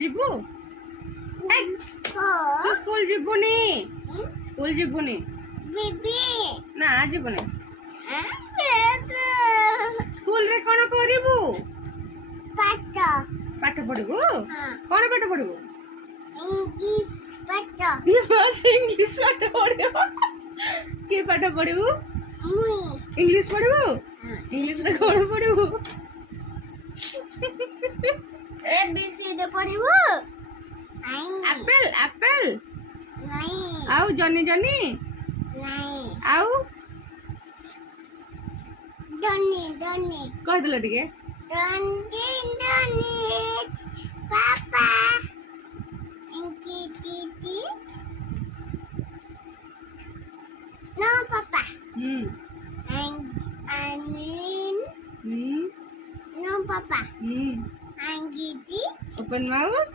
ଯିବୁ ତୁ ସ୍କୁଲ ଯିବୁନି ସ୍କୁଲ ଯିବୁନି ନା ଯିବୁନି ସ୍କୁଲରେ କଣ କରିବୁ ପାଠ ପଢିବୁ କଣ ପାଠ ପଢିବୁ ଇଂଲିଶ ପାଠ ପଢିବୁ କି ପାଠ ପଢିବୁ ଇଂଲିଶ ପଢିବୁ ଇଂଲିଶରେ କଣ ପଢିବୁ ABCD पढ़िबो ଆପେଲ ଆପେଲ नहीं ଆଉ ଜନି ଜନି नहीं ଆଉ डनी डनी କହିଦେଲ ଟିକେ डनी डनी पापा इंकी टीटी नो पापा and no papa and Gigi open mouth